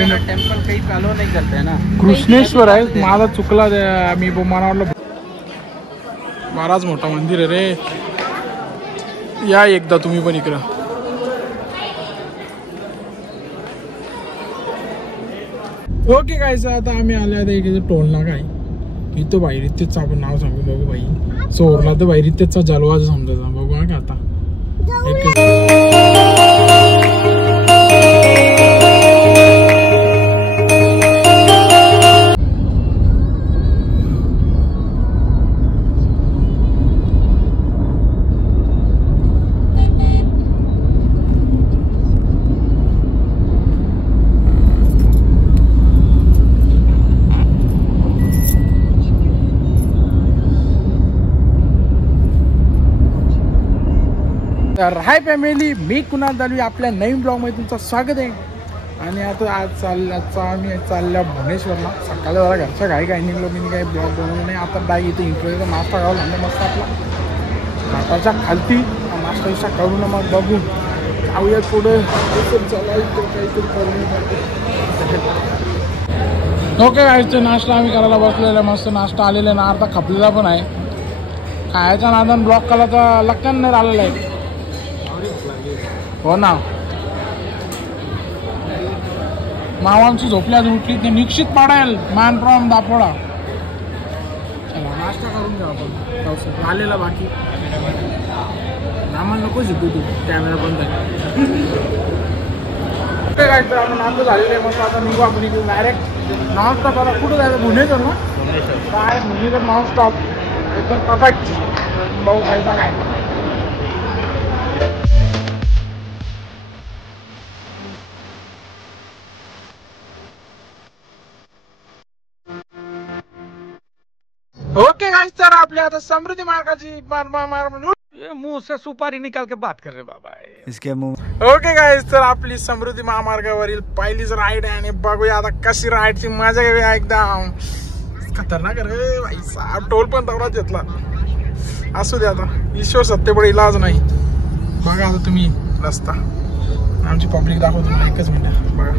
Temple काही allow नहीं करते ना. कृष्णेश्वर आहे. माझा चुकला, मी मला वाटलं बराच मोठा मंदिर आहे रे. या एकदा तुम्ही पण इकडं. ओके गाईस, आता आम्ही आलो आता एक टोल नाका आहे इथं. बाहेरितेच आपण नाव सांगू बघू भाई. सोरला तर बाहेरितेचा जलवा समजायचा बघू का आता. तर हाय फॅमिली, मी कुणाल दलवी आपल्या नवीन ब्लॉगमध्ये तुमचं स्वागत आहे. आणि आता आम्ही चालल्या भुवनेश्वरला. सकाळी जरा घरच्या काही निघलो, मी काही ब्लॉग बनवलं नाही. आता बाईक इथे इंटरव्ह्यूचा नाश्ता घालून म्हणजे मस्त आपला नाश्ताच्या खालती नाश्ता विष्टा करून मग बघू जाऊया पुढे. ओके गायचं नाश्ता आम्ही करायला बसलेला. मस्त नाश्ता आलेला आहे ना, अर्धा खपलेला पण आहे. खायचा नादान ब्लॉग केला तर लक्षण नाही राहिलेला आहे. हो ना, मावांची झोपल्या उठली ते निश्चित पाडेल मान फ्रॉम दापोडा. चला नाश्ता करून घ्या आपण. आलेला बाकी आम्हाला नको शिकू तू, कॅमेरा बंद आहे. काय तर आपण नाश्ता झालेलं आहे. मस्त आता निघू आपण इकडून डायरेक्ट नॉन स्टॉप. आता कुठं जायचं? भुवनेश्वर ना. काय भुवनेश्वर नॉन स्टॉप एकदम परफेक्ट. भाऊ खायचा काय ओके गाइस, तर आपल्या आता समृद्धी मार्गाची मुंह से सुपारी निकाल के बात कर रहे बाबा इसके मुंह. ओके गाइस, तर आपली समृद्धी महामार्गावरील पहिलीच राईड आहे आणि बघूया आता कशी राईडची मजा घेऊया. एकदम खतरनाक रे भाई साहेब. टोल पण तेवढाच घेतला. असू दे आता, ईश्वर सत्तेपुढे इलाज नाही. बघा आता तुम्ही रस्ता. आमची पब्लिक दाखवतो तुम्हाला एकच मिनिट. बघा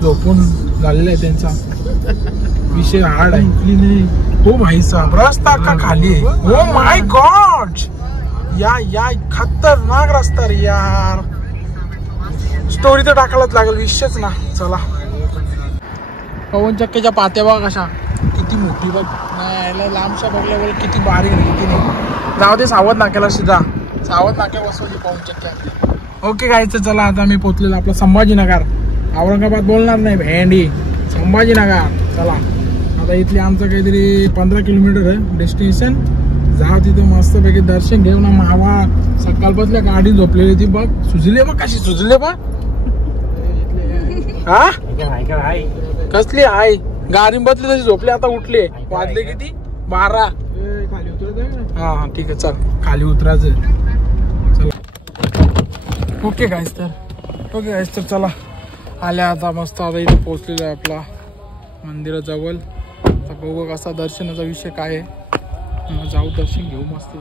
झोपून झालेला आहे त्यांचा विषय. हार्ड आहे नाही. हो भाई साहब, रस्ता का खाली आहे. ओ माय गॉड, या खतरनाक रस्ता रे यार. स्टोरी तर टाकायलाच लागेल, विषयच ना. चला, पवन चक्कीच्या पात्या बघा कशा किती मोठी बघ. नाही लांबशा बघल्यावर किती बारीक किती नाही. जाऊ दे, सावध नाक्याला सीधा. सावध नाक्या बसवली पवन चक्क्या. ओके गायचं, चला आता मी पोचलेलो आपला संभाजीनगर. औरंगाबाद बोलणार नाही, भेंडी संभाजीनगर. चला आता इथले आमचं काहीतरी 15 किलोमीटर आहे डेस्टिनेशन. जा तिथे मस्तपैकी दर्शन घेऊ ना. मावा सकाळपासल्या गाडी झोपलेली ती बघ. सुजले बघ कशी सुजले बघ. हा कसली आहे गाडी बदली तशी झोपले. आता उठले, वाजले किती 12. खाली उतरायचं. हा ठीक आहे, चल खाली उतरायचं. चला ओके गाईस, तर चला आल्या आता मस्त. आता इथे पोहोचलेलो आहे आपला मंदिराजवळ. आता बघू कसा दर्शनाचा विषय काय आहे. जाऊ दर्शन घेऊ मस्त.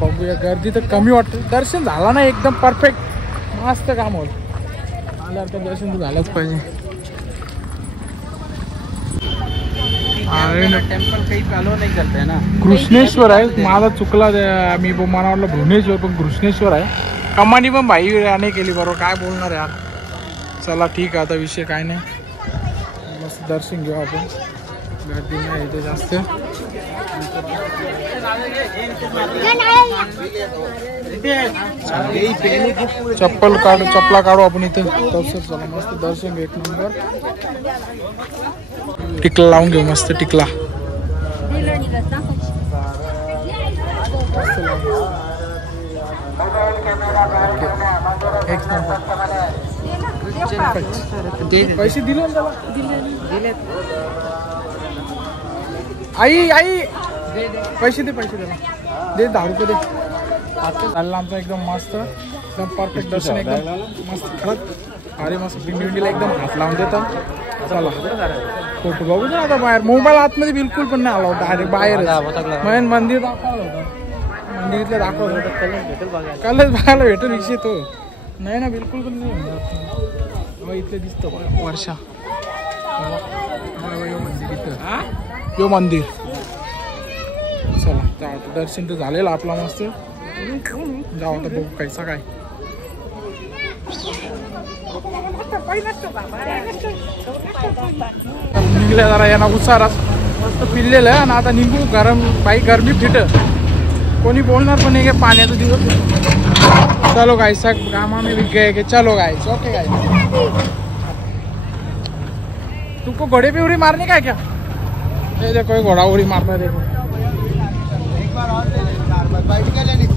बघूया, गर्दी तर कमी वाटते. दर्शन झाला ना एकदम परफेक्ट मस्त काम होईल. आल्यावर तर दर्शन तर झालंच पाहिजे. टेम्पल काही अलाउ नहीं करते ना. कृष्णेश्वर आहे. माझा चुकला, मी मला वाटलं भुवनेश्वर पण कृष्णेश्वर आहे. कमानी पण भाई नाही केली बरोबर. काय बोलणार यार. चला ठीक आहे, आता विषय काय नाही. मस्त दर्शन घेऊ आपण. गर्दी नाही इथे जास्त. चप्पला काढू आपण इथे. चला मस्त दर्शन घेऊ एक नंबर. टिकला लावून घेऊ मस्त. टिकला पैसे दिले ना त्याला. आई पैसे दे त्याला. दे 10 रुपये दे. चालला आमचा एकदम मस्त, एकदम परफेक्ट दर्शन. एकदम मस्त खरंच. अरे मस्त पिंडीला एकदम हात लावून देता. चला फोटो बघू ना आता बाहेर. मोबाईल आतमध्ये बिलकुल पण नाही आला होता. डायरेक्ट बाहेर मंदिर दाखवलं होतं. मंदिरातलं दाखवलं होतं. कलच बघायला भेटेल विषय तो. नाही ना, बिलकुल पण नाही होणार. इथलं दिसतं बघा वर्षा. मंदिर इथं, यो मंदिर. चला तर दर्शन तर झालेलं आपला मस्त. जाऊ आता बघू कैसा काय. निघल्या जरा यांना उसाराच मस्त पिल्लेलं आहे. आणि आता निघू गरम बाई गरमी फिट. कोणी बोलणार पण नाही की पाण्याचा दिवस. चलो गाइस सब गामा में बिक गए कि चलो गाइस. Okay guys. तुमको घोड़े पे उड़ी मारने का है क्या? ये देखो घोड़ा उड़ी मारना देखो.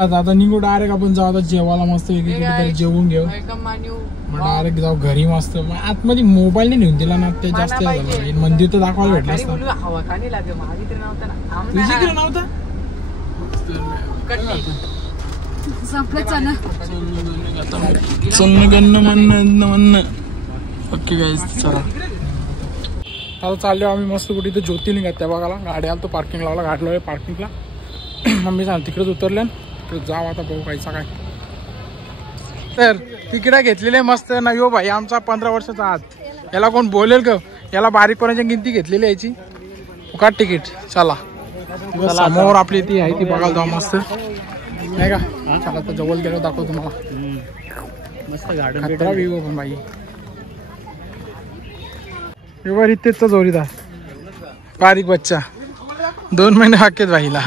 आता निघू डायरेक्ट आपण जाऊ आता जेवायला मस्त कुठेतरी जेवून घेऊ. मग डायरेक्ट जाऊ घरी मस्त. मग आतमध्ये मोबाईल नाही नेऊन दिला ना ते जास्त झालं. मंदिर तर दाखवायला भेटलं असतं. तुझीकडे नव्हता. ओके गाईस चला आता चाललो आम्ही मस्त कुठे इथं ज्योतिर्लिंग आहे त्या बघायला. गाडी आलो तो पार्किंग लावला. गाडी लावली पार्किंगला. मम्मी सांग तिकडेच उतरले तिकडे जाऊ आता बघू कायचा काय. तर तिकीट घेतलेले मस्त ना. यो भाई आमचा 15 वर्षाचा आत. याला कोण बोलेल का? याला बारीक कोणाची गिनती घेतलेली याची. फुकाट तिकीट. चला समोर आपली ती आहे ती बघायला जाऊ मस्त नाही का. चला तर जवळ गेलो दाखवतो तुम्हाला. मस्त गार्डन व्ह्यू पण बाई. एवढा इथेच जोरीदार बारीक बच्चा 2 महिने हाकेत बाईला.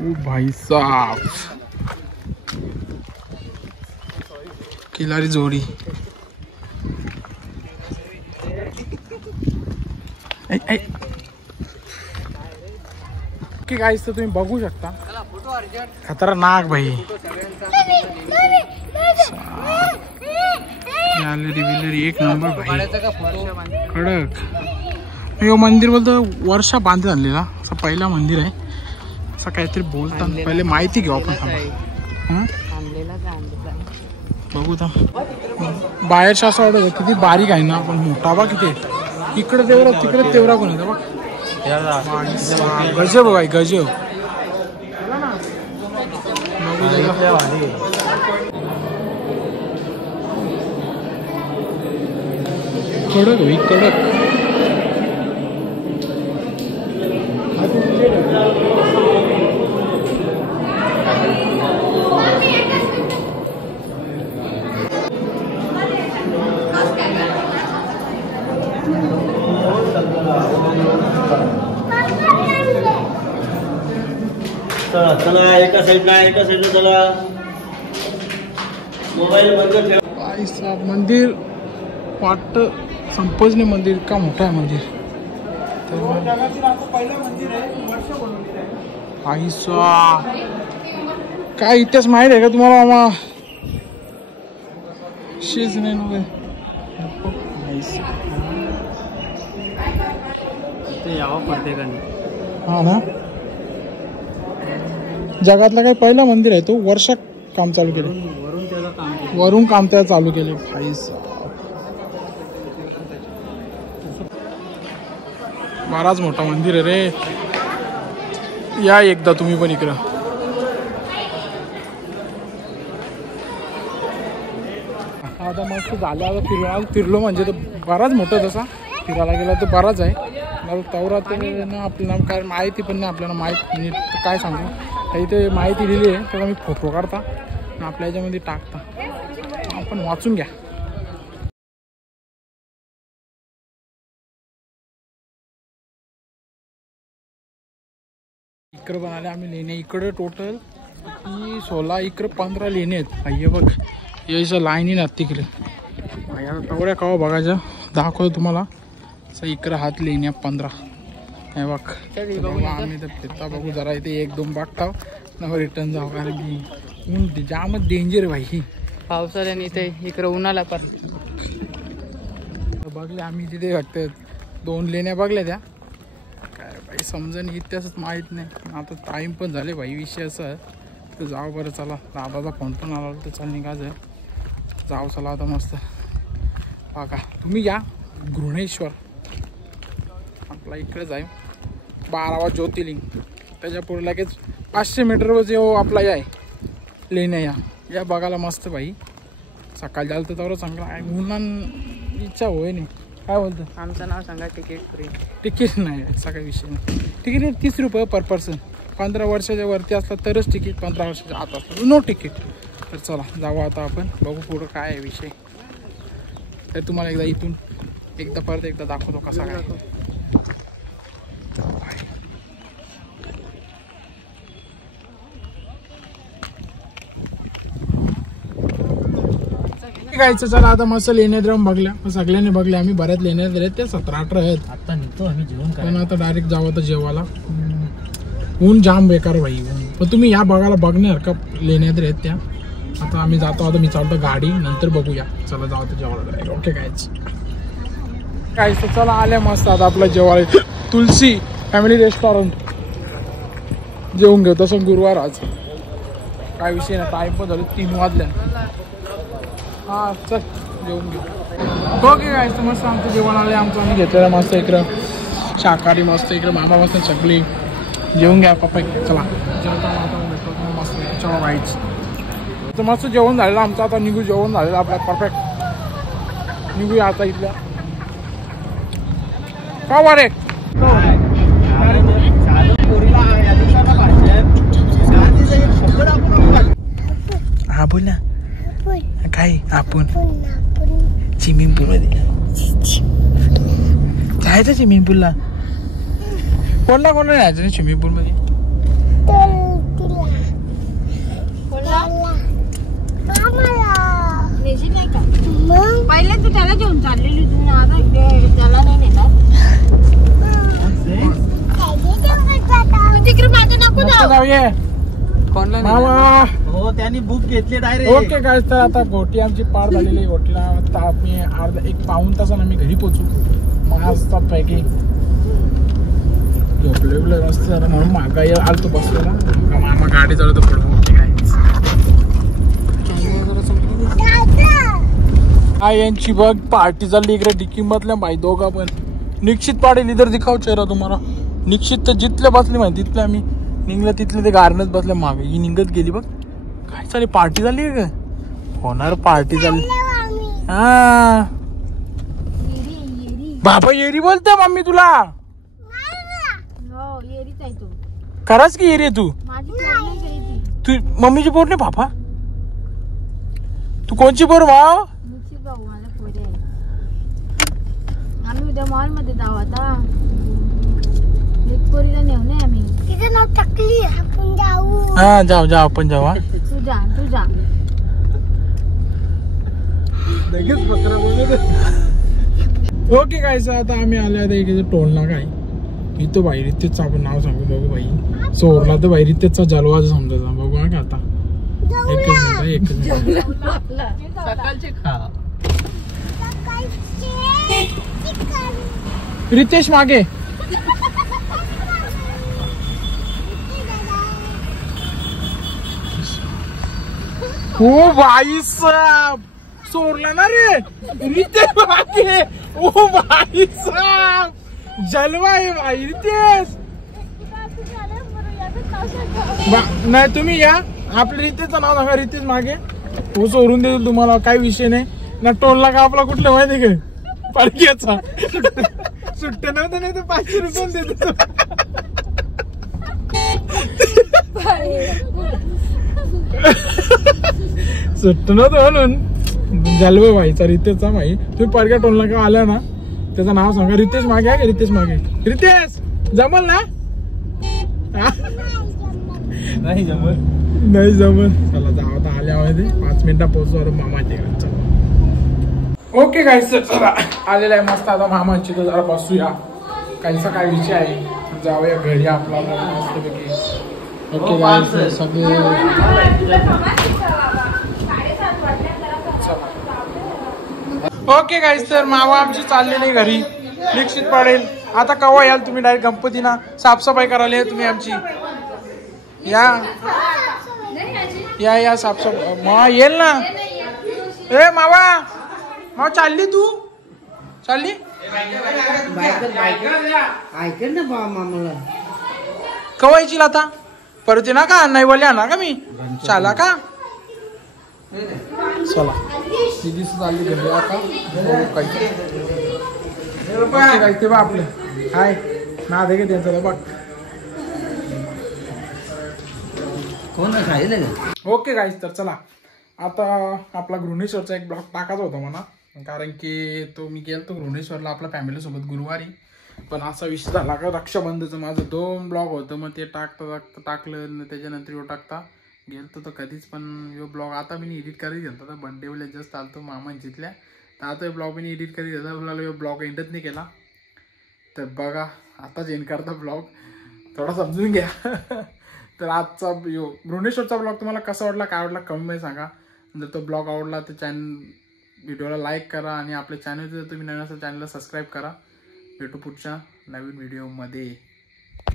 ओ भाई साहब किलारी जोडी. की गाईस तर तुम्ही बघू शकता खतरनाक भाई. गॅलरी बिलरी एक नंबर भाई कडक. यो मंदिर बोलतो वर्षा बांधत आणलेला असं पहिला मंदिर आहे असं काहीतरी बोलतात. पहिले माहिती घेऊ आपण. बघू तर बाहेरच्या असं वाटत किती बारीक आहे ना. पण मोठा बा किती इकडे तेवढा तिकडे तेवढा कोण आहे बघ. गजब भाई गजब. कडक भाई कडक. चला एका साईडला चला. मोबाईल बंद ठेवा. मंदिर वाटतं संपजने मंदिर का मोठं आहे मंदिर. काय इतिहास माहित आहे का तुम्हाला मामा? शेच नाही ना ते यावं पडते का. हा ना. जगातला काही पहिला मंदिर आहे तो. वर्षात काम चालू केलं. वरून काम त्याला चालू केले. बराच मोठा मंदिर आहे रे. या एकदा तुम्ही पण इकडं. आता मस्त झालं. आता फिरलो म्हणजे तर बराच मोठा तसा फिरायला गेला तर बराच आहे. मला तवरा ना आपल्याला काय माहिती पण नाही. आपल्याला माहिती काय सांगू. इथे माहिती दिली आहे त्याला मी फोटो काढता आणि आपल्या ह्याच्यामध्ये टाकता. आपण वाचून घ्या. इकडं बनाले आम्ही लेणे. इकडं टोटल 16 इकडं 15 लेणे आहेत. हे बघ याच्या लाईनी ना तिकडे तेवढ्या कवा बघायच्या दाखवतो तुम्हाला. असं इकडं हात लेण्या 15 हे बघ. आम्ही तर फिरता बघू जरा इथे 1-2 बघता न रिटर्न जाऊ. कारण की ऊन जामच डेंजर भाई पावसाळ्याने इथे इकडं उन्हाला पण बघले आम्ही तिथे वाटतं 2 लेण्या बघल्या त्या. काय काही समजेन इतिहासच माहीत नाही. आता टाईम पण झाले भाई. विषय असा आहे तर जाऊ बरं. चला दादाचा फोन पण आला तर चल निघायचं जाऊ. चला आता मस्त बघा तुम्ही या घृणेश्वर आपला इकडे जाईल 12वा ज्योतिर्लिंग. त्याच्या पुढे लगेच 500 मीटरवर जो आपला आहे लेण्या या बघायला मस्त भाई. सकाळी जायला तर तेवढं चांगलं आहे. उन्हान इच्छा होय नाही. काय बोलतं आमचं नाव सांगा. Ticket free. तिकीट नाही याचा काही विषय नाही. तिकीट 30 रुपये पर पर्सन. 15 वर्षाच्या वरती असलं तरच तिकीट. 15 वर्षाच्या आत असलं नो तिकीट. तर चला जाऊ आता आपण बघू पुढं काय आहे विषय. तर तुम्हाला एकदा इथून परत एकदा दाखवतो कसा काय. गायचं चला आता मस्त लेण्यात राहून बघल्या. सगळ्यांनी बघल्या. आम्ही बऱ्याच लेण्यात गेले. ते 17-18 आहेत. आता निघतो आम्ही जेवण पण आता डायरेक्ट जावं तर जेवायला. ऊन जाम बेकार भाई. पण तुम्ही या बघायला बघणार का लेण्यात आहेत त्या. आता आम्ही जातो. आता मी चालतो गाडी नंतर बघूया. चला जाऊ तर जेवायला. ओके काय चला आल्या मस्त आता आपलं जेवायला. तुलसी फॅमिली रेस्टॉरंट जेवून घेऊ. तसं गुरुवार आज काय विषय नाही. टाईम पण झालं 3 वाजल्या. हा चल जेवून घेऊ. ओके काय मस्त आमचं जेवण आलं. आमचं आम्ही घेतलेलं मस्त इकडं शाकाहारी मस्त. इकडं मामा मस्त चकली जेवून घ्या पप्पा. चला जेवता मस्त. चला वाईच तर मस्त जेवण झालेलं आमचं. आता निघू. जेवण झालेलं आपलं परफेक्ट. निघूया आता इथल्या का वारे. हा बोल ना काय. आपण स्विमिंग पूल मध्ये जायचं. स्विमिंग पूलला कोणला जायचं स्विमिंग पूल मध्ये. पहिले तू त्याला घेऊन चाललेली तू. आता त्याला नाही नेणार. तिकडे माझं नको जाऊया मामा. हो त्यांनी बुक घेतली डायरेक्ट. ओके काय तर आता गोटी आमची पार झालेली. गोटीला आता आम्ही अर्धा 1 पाऊण तासानं आम्ही घरी पोचू. मस्त पैकी झोपले मस्त जरा म्हणून मागाई आलतो बसलेला. मामा गाडी चालवतो पुढे. काय यांची बघ पार्टी चालली इकडे डिक्की मधल्या माहिती. दोघा पण निश्चित पाडेल. इधर दिखाव चेहरा तुम्हाला. निश्चित तर जिथले बसले माहिती तिथले आम्ही निघलं. तिथले ते गार्डनच बसल्या मागे. ही निघत गेली बघ. काय चालेल पार्टी झाली का. होणार पार्टी झाली. हा बाबा येरी बोलते मम्मी तुला. खरंच की येरी तू. तू मम्मीची पोर नाही बाबा. तू कोणची पोर भाव. आम्ही उद्या मॉल मध्ये जाऊ. आता पोरीला नेऊ नये आम्ही. तिचं नाव टकली. आपण जाऊ. हा जाऊ आपण जाऊ. हा तू जा. ओके काय आता आम्ही आले. आता इकडे टोल काय इथं बाहेर इथेच आपण नाव सांगू बघू बाई. सोरला तर बाहेर इथेच जलवाच समजायचा. बघू का आता एकच मिनिट. सकाळचे खा. रितेश मागे. हो भाई साहब सोरला ना रे. रितेश मागे. ओ भाई साहब जलवा आहे भाई. रितेश नाही तुम्ही या. आपल्या रितेशचं नाव सांगा. रितेश मागे. हो सोडून देईल तुम्हाला. काही विषय नाही ना. टोलला का आपला कुठलं माहिती का पाडक्याचा. सुट्ट्या नव्हतं नाही तर 500 रुपये देतो. सुट्ट नव्हतं म्हणून जलवा व्हायचा रितेशचा भाई. तुम्ही परक्या टोलला का आल्या ना त्याचं नाव सांगा. रितेश मागे आहे का. रितेश मागे. रितेश जमल ना. नाही जमल. चला जाऊ आता आल्यामध्ये 5 मिनिटात पोहोचू. आता मामाच्या घरात. ओके गाईस चला आलेला आहे मस्त. आता मामाची तर जरा बसूया. काहीचा काय विषय आहे. जाऊया घरी आपला मस्तपैकी. ओके गाईस सगळे ओके गाईस तर मामा आमची चाललेली घरी. निश्चित पडेल आता केव्हा याल तुम्ही डायरेक्ट गणपतीना साफसफाई करायला तुम्ही आमची या साफसफाई मग येईल ना ए मावा चालली तू चालली ऐकेल ना बा मामाला केव्हा येशील आता परत ना का नाही बोलले ना का मी चाला का चला दिदी चालली घरी आता काय ते बा आपलं हाय ना दे त्यांचं बघ कोण खायला ओके गाईस तर चला आता आपला घृणेश्वरचा एक ब्लॉग टाकायचा होता मला कारण की तो मी गेलतो घृणेश्वरला आपल्या फॅमिलीसोबत गुरुवारी पण असा विषय झाला का रक्षाबंधनचं माझं 2 ब्लॉग होतं मग ते टाकलं त्याच्यानंतर यो टाकता गेलतो तर कधीच पण यो ब्लॉग आता मी एडिट करीत घेतो तर बड्डे वेळेस जस्ट आलतो मामांजीतल्या तर आता ब्लॉग मी एडिट करीत घेतो यो ब्लॉग एंडच नाही केला तर बघा आताच एंड करता ब्लॉग थोडा समजून घ्या तर आजचा यो भुवनेश्वरचा ब्लॉग तुम्हाला कसा वाटला काय वाटला कमेंटमध्ये सांगा जर तो ब्लॉग आवडला तर व्हिडिओला लाईक करा आणि आपल्या चॅनल जर तुम्ही नवीन असेल चॅनलला सबस्क्राईब करा भेटू पुढच्या नवीन व्हिडिओमध्ये